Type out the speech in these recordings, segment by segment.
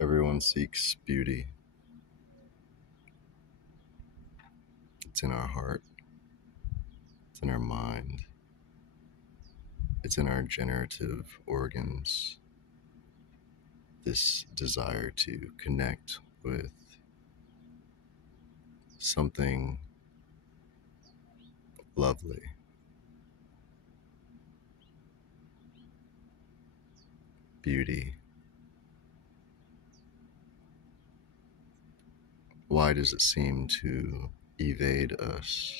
Everyone seeks beauty. It's in our heart, it's in our mind, it's in our generative organs. This desire to connect with something lovely, beauty. Why does it seem to evade us?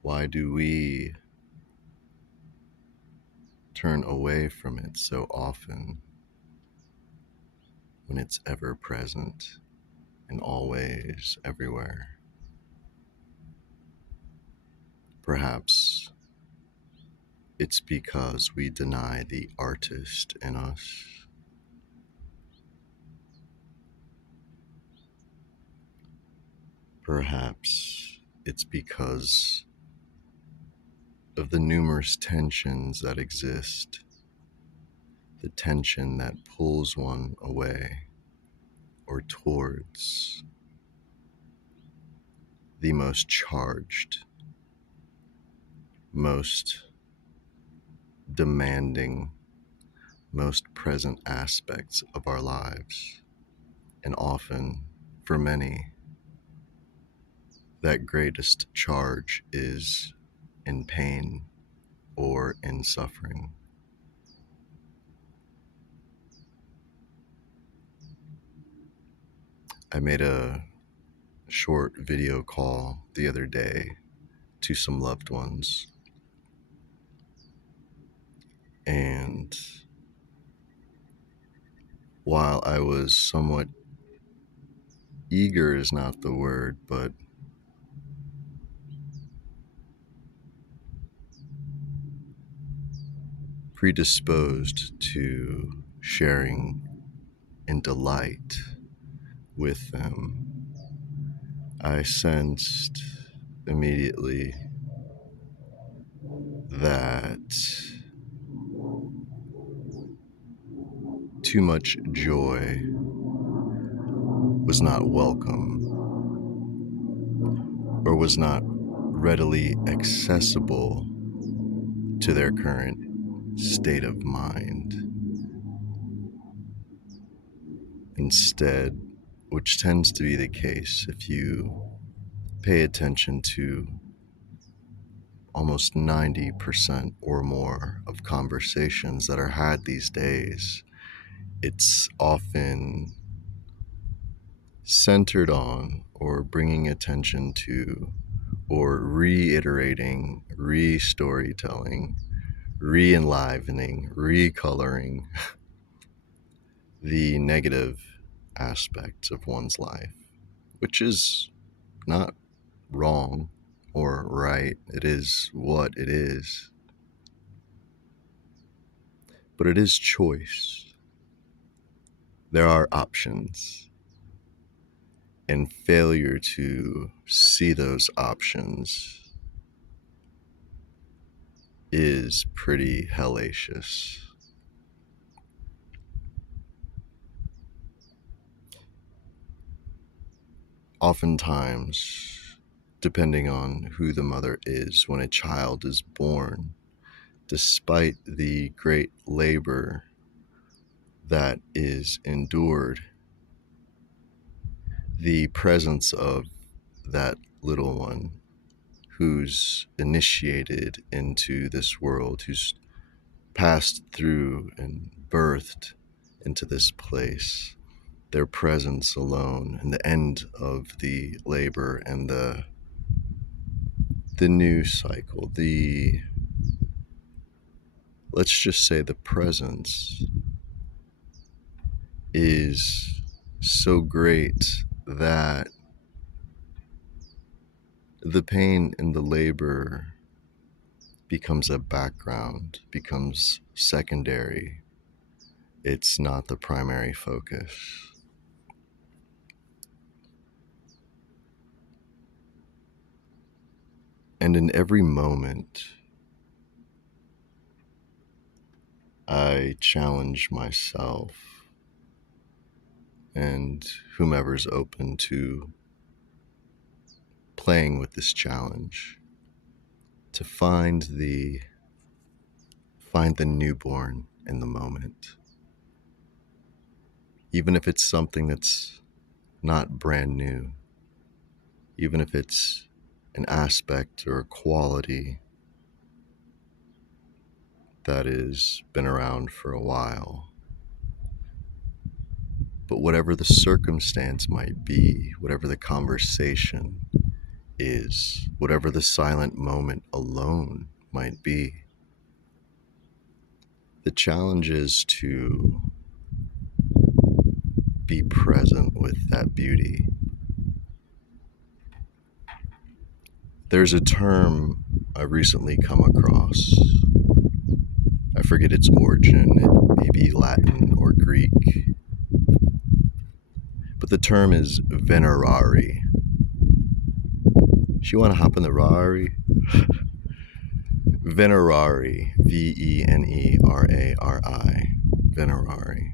Why do we turn away from it so often when it's ever present and always everywhere? Perhaps it's because we deny the artist in us. Perhaps it's because of the numerous tensions that exist, the tension that pulls one away or towards the most charged, most demanding, most present aspects of our lives. And often, for many, that greatest charge is in pain or in suffering. I made a short video call the other day to some loved ones, and while I was somewhat eager is not the word, but predisposed to sharing in delight with them, I sensed immediately that too much joy was not welcome or was not readily accessible to their current state of mind. Instead, which tends to be the case if you pay attention to almost 90% or more of conversations that are had these days, it's often centered on or bringing attention to or reiterating, re-storytelling, re-enlivening, recoloring the negative aspects of one's life, which is not wrong or right. It is what it is. But it is choice. There are options. And failure to see those options is pretty hellacious. Oftentimes, depending on who the mother is, when a child is born, despite the great labor that is endured, the presence of that little one who's initiated into this world, who's passed through and birthed into this place, their presence alone and the end of the labor and the new cycle, let's just say the presence is so great that the pain and the labor becomes a background, becomes secondary. It's not the primary focus. And in every moment, I challenge myself and whomever's open to playing with this challenge to find the newborn in the moment, even if it's something that's not brand new, even if it's an aspect or a quality that has been around for a while. But whatever the circumstance might be, whatever the conversation is, whatever the silent moment alone might be, the challenge is to be present with that beauty. There's a term I recently come across. I forget its origin. It may be Latin or Greek. But the term is venerari. You want to hop in the Rari? Venerari. Venerari. Venerari.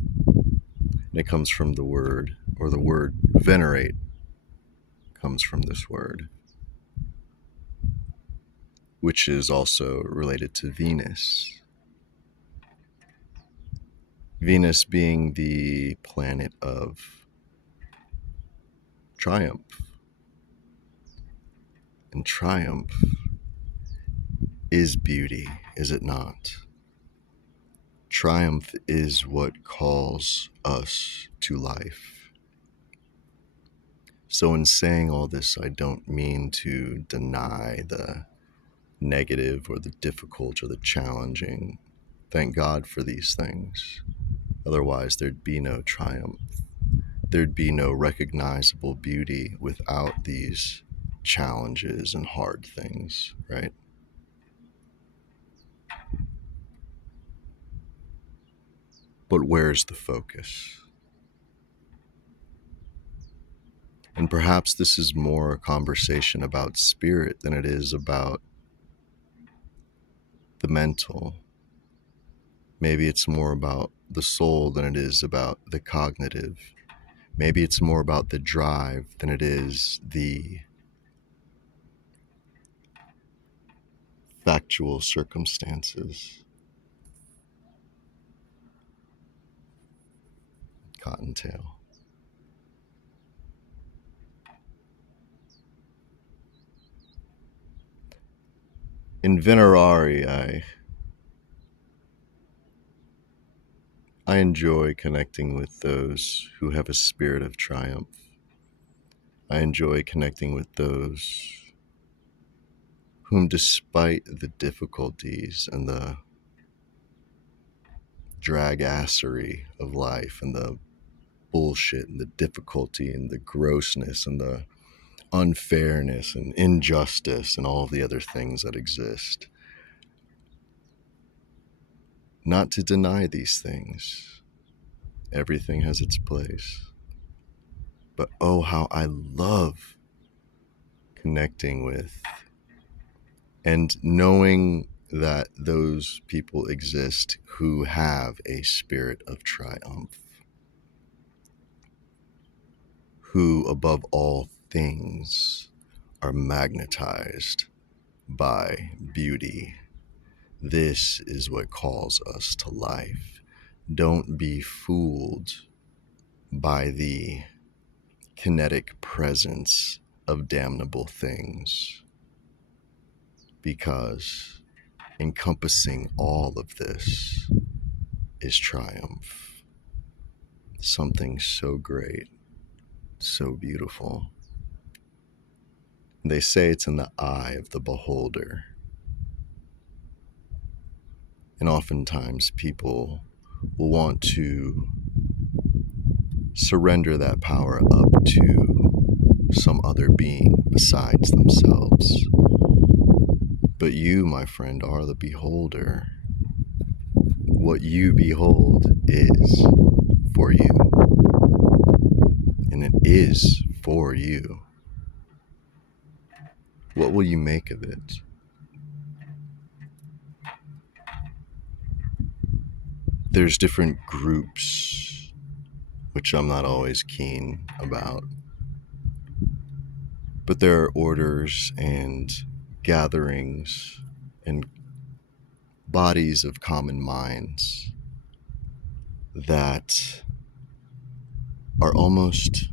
And it comes from the word venerate comes from this word, which is also related to Venus. Venus being the planet of triumph. And triumph is beauty, is it not? Triumph is what calls us to life. So in saying all this, I don't mean to deny the negative or the difficult or the challenging. Thank God for these things. Otherwise, there'd be no triumph. There'd be no recognizable beauty without these challenges and hard things, right? But where's the focus? And perhaps this is more a conversation about spirit than it is about the mental. Maybe it's more about the soul than it is about the cognitive. Maybe it's more about the drive than it is the factual circumstances. Cottontail. In Venerari, I enjoy connecting with those who have a spirit of triumph. I enjoy connecting with those whom, despite the difficulties and the dragassery of life and the bullshit and the difficulty and the grossness and the unfairness and injustice and all the other things that exist, not to deny these things. Everything has its place. But oh, how I love connecting with and knowing that those people exist who have a spirit of triumph, who above all things are magnetized by beauty. This is what calls us to life. Don't be fooled by the kinetic presence of damnable things, because encompassing all of this is triumph. Something so great, so beautiful. They say it's in the eye of the beholder. And oftentimes people will want to surrender that power up to some other being besides themselves. But you, my friend, are the beholder. What you behold is for you. And it is for you. What will you make of it? there's different groups, which I'm not always keen about, but there are orders and gatherings and bodies of common minds that are almost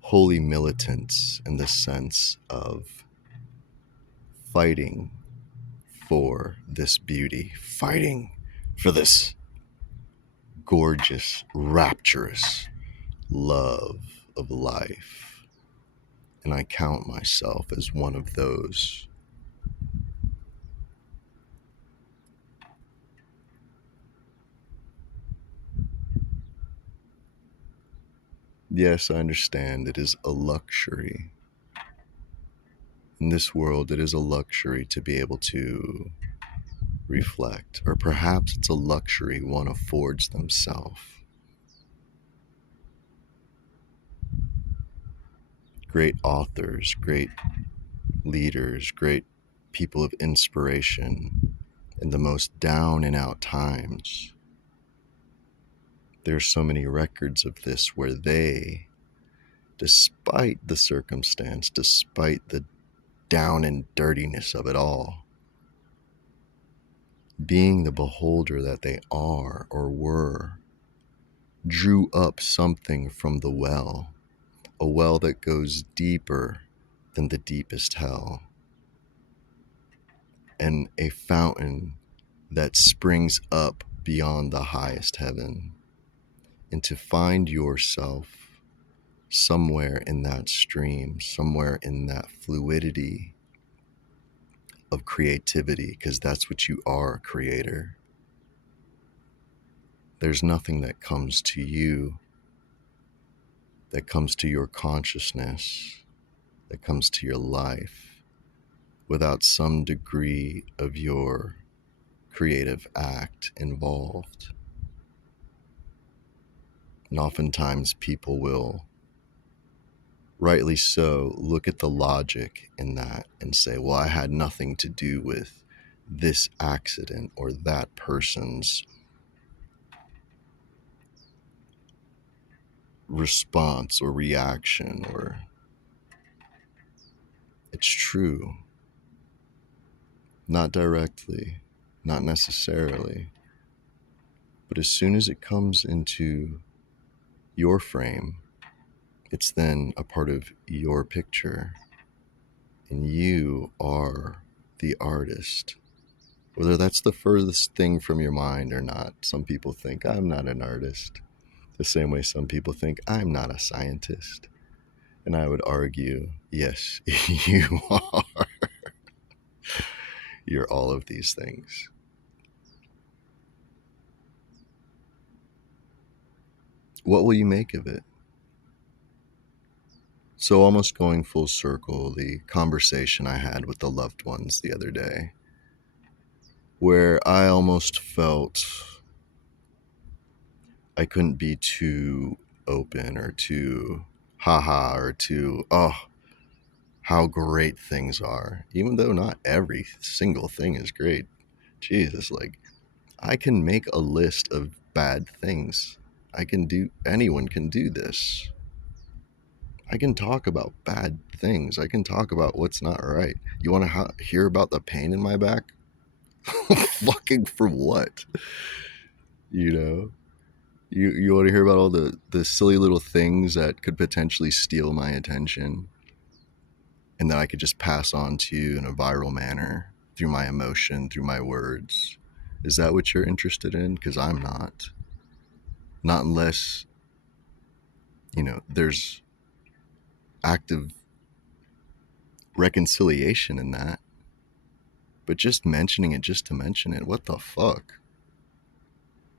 wholly militants in the sense of fighting for this beauty, fighting for this gorgeous, rapturous love of life. And I count myself as one of those. Yes, I understand it is a luxury. In this world, it is a luxury to be able to reflect, or perhaps it's a luxury one affords themselves. Great authors, great leaders, great people of inspiration in the most down and out times. There's so many records of this where they, despite the circumstance, despite the down and dirtiness of it all, being the beholder that they are or were, drew up something from the well, a well that goes deeper than the deepest hell, and a fountain that springs up beyond the highest heaven. And to find yourself somewhere in that stream, somewhere in that fluidity of creativity, because that's what you are, creator. There's nothing that comes to you, that comes to your consciousness, that comes to your life without some degree of your creative act involved. And oftentimes people will, rightly so, look at the logic in that and say, well, I had nothing to do with this accident or that person's response or reaction, or it's true. Not directly, not necessarily. But as soon as it comes into your frame, it's then a part of your picture. And you are the artist. Whether that's the furthest thing from your mind or not, some people think I'm not an artist. The same way some people think I'm not a scientist. And I would argue, yes, you are. You're all of these things. What will you make of it? So, almost going full circle, the conversation I had with the loved ones the other day, where I almost felt I couldn't be too open or too haha or too, oh, how great things are, even though not every single thing is great. Jesus, like, I can make a list of bad things. Anyone can do this. I can talk about bad things. I can talk about what's not right. You want to hear about the pain in my back? Fucking for what? You know? You want to hear about all the silly little things that could potentially steal my attention and that I could just pass on to you in a viral manner through my emotion, through my words? Is that what you're interested in? Because I'm not. Not unless, there's active reconciliation in that. But just mentioning it just to mention it, what the fuck?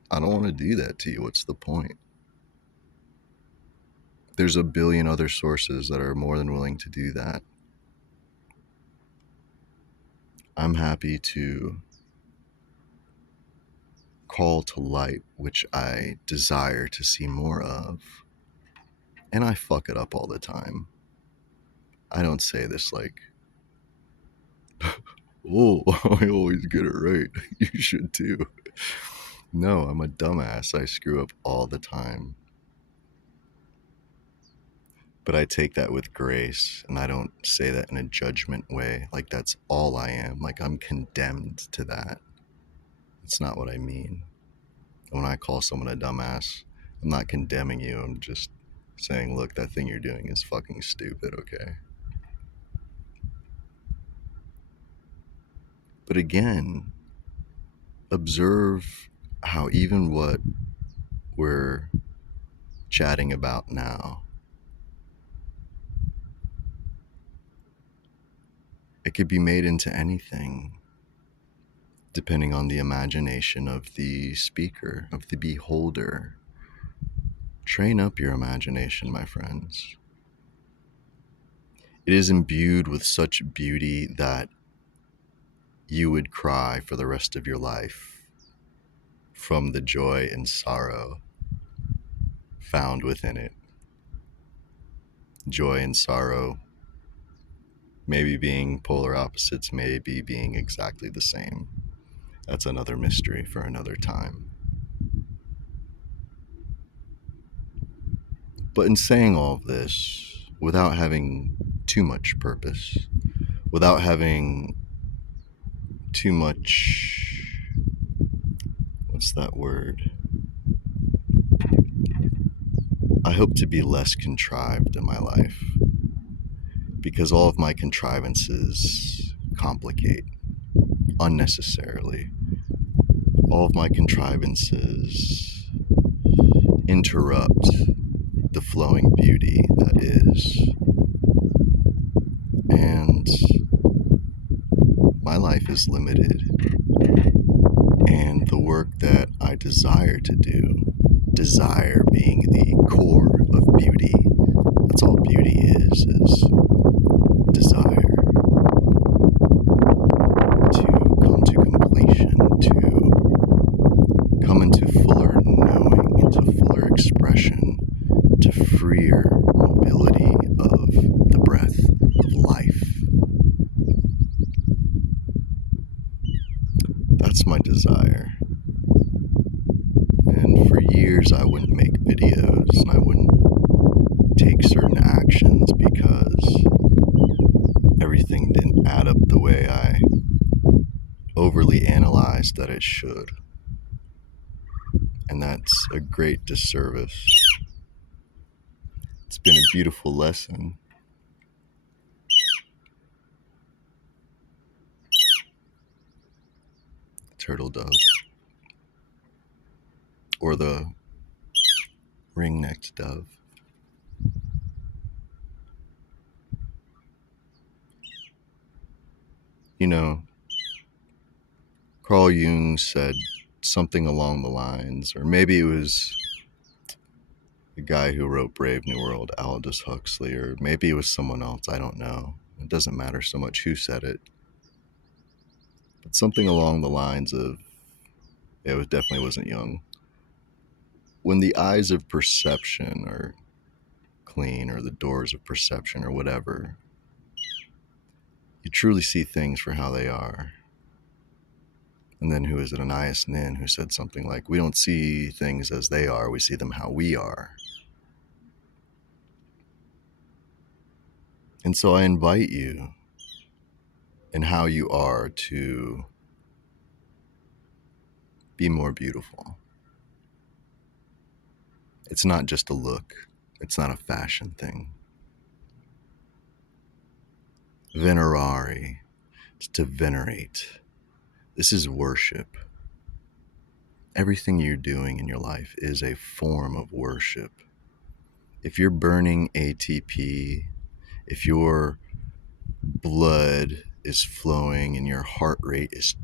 I don't want to do that to you. What's the point? There's a billion other sources that are more than willing to do that. I'm happy to call to light which I desire to see more of. And I fuck it up all the time. I don't say this like Oh, I always get it right. You should too. No, I'm a dumbass. I screw up all the time. But I take that with grace, and I don't say that in a judgment way, like that's all I am, like I'm condemned to that. It's not what I mean. When I call someone a dumbass, I'm not condemning you. I'm just saying, look, that thing you're doing is fucking stupid, okay? But again, observe how even what we're chatting about now, it could be made into anything depending on the imagination of the speaker, of the beholder. Train up your imagination, my friends. It is imbued with such beauty that you would cry for the rest of your life from the joy and sorrow found within it. Joy and sorrow maybe being polar opposites, maybe being exactly the same. That's another mystery for another time. But in saying all of this, without having too much purpose, without having too much, what's that word? I hope to be less contrived in my life, because all of my contrivances complicate unnecessarily. All of my contrivances interrupt the flowing beauty that is. And my life is limited. And the work that I desire to do, desire being the core of beauty, that's all beauty is desire to come to completion, to come into fuller knowing, into fuller expression, to freer mobility of the breath of life. That's my desire. And for years I wouldn't make videos and I wouldn't take certain actions because everything didn't add up the way I overly analyzed that it should. And that's a great disservice. It's been a beautiful lesson. Turtle dove. Or the ring-necked dove. You know, Carl Jung said something along the lines, or maybe it was the guy who wrote Brave New World, Aldous Huxley, or maybe it was someone else, I don't know. It doesn't matter so much who said it. But something along the lines of, it definitely wasn't Jung. When the eyes of perception are clean, or the doors of perception, or whatever, you truly see things for how they are. And then who is it, Anais Nin, who said something like, we don't see things as they are, we see them how we are. And so I invite you in how you are to be more beautiful. It's not just a look. It's not a fashion thing. Venerare, it's to venerate. This is worship. Everything you're doing in your life is a form of worship. If you're burning ATP, if your blood is flowing and your heart rate is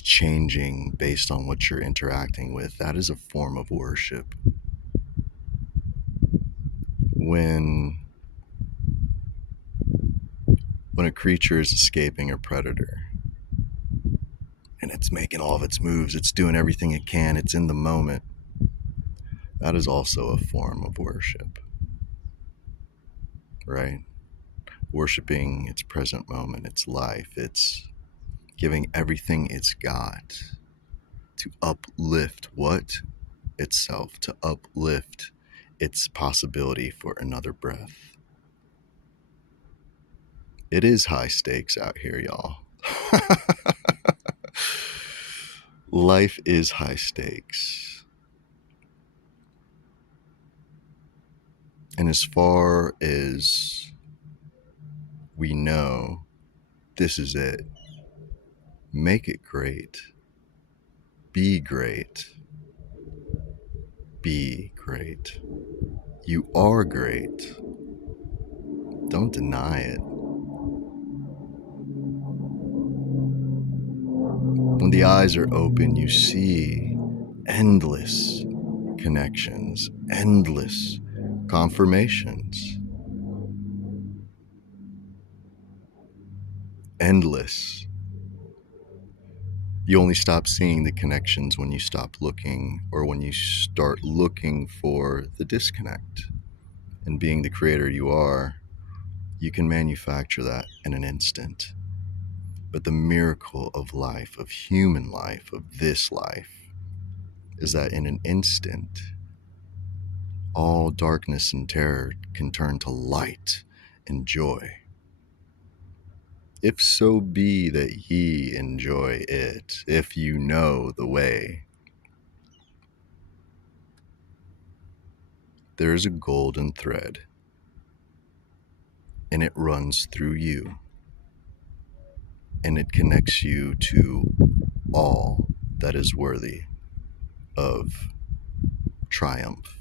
changing based on what you're interacting with, that is a form of worship. When a creature is escaping a predator and it's making all of its moves, it's doing everything it can, it's in the moment, that is also a form of worship, right? Worshiping its present moment, its life, its giving everything it's got to uplift what? Itself, to uplift its possibility for another breath. It is high stakes out here, y'all. Life is high stakes. And as far as we know, this is it. Make it great. Be great. Be great. You are great. Don't deny it. When the eyes are open, you see endless connections, endless confirmations, endless. You only stop seeing the connections when you stop looking, or when you start looking for the disconnect. And being the creator you are, you can manufacture that in an instant. But the miracle of life, of human life, of this life, is that in an instant, all darkness and terror can turn to light and joy. If so be that ye enjoy it, if you know the way. There is a golden thread, and it runs through you, and it connects you to all that is worthy of triumph,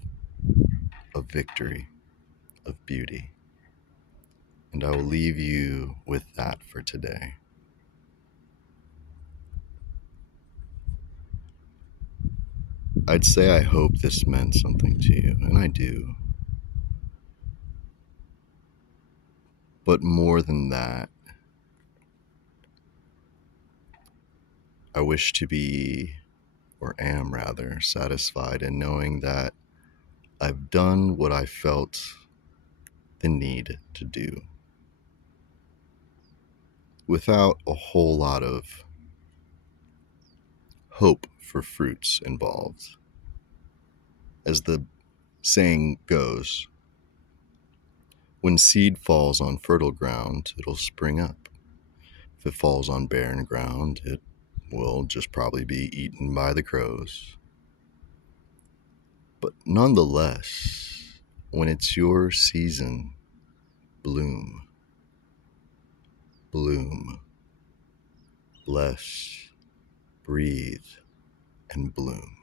of victory, of beauty. And I will leave you with that for today. I'd say I hope this meant something to you, and I do. But more than that, I wish to be, or am rather, satisfied in knowing that I've done what I felt the need to do, without a whole lot of hope for fruits involved. As the saying goes, when seed falls on fertile ground, it'll spring up. If it falls on barren ground, it will just probably be eaten by the crows. But nonetheless, when it's your season, bloom, bloom, bless, breathe, and bloom.